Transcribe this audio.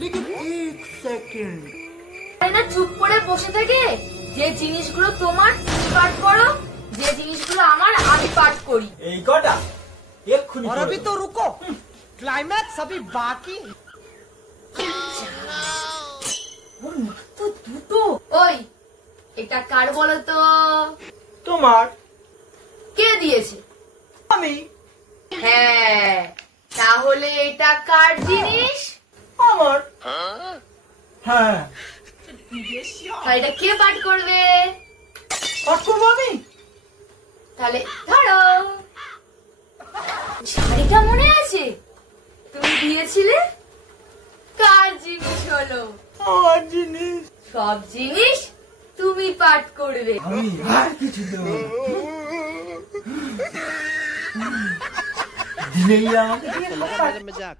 लेकिन एक सेकंड না চুপ করে বসে থেকে যে জিনিসগুলো তোমার পাঠ করো, যে জিনিসগুলো আমার আমি পাঠ করি। এই কটা এক্ষুনি और अभी तो रुको, क्लाइमैक्स अभी बाकी। ওর মাত্র দুটো। ওই এটা কার বলো তো? তোমার। কে দিয়েছে? আমি। হ্যাঁ, তাহলে এটা কার জিনিস? আমার। হ্যাঁ, তাহলে এটা কে পাঠ করবে? পাঠ করবো আমি। তাহলে ধরো। শাড়িটা মনে আছে তুমি দিয়েছিলে? কার জিনিস হলো? আমার জিনিস। সব জিনিস তুমি পাঠ করবে। আমি আর কিছু দেবো না। দিলেই আমাকে দিয়ে मजाक।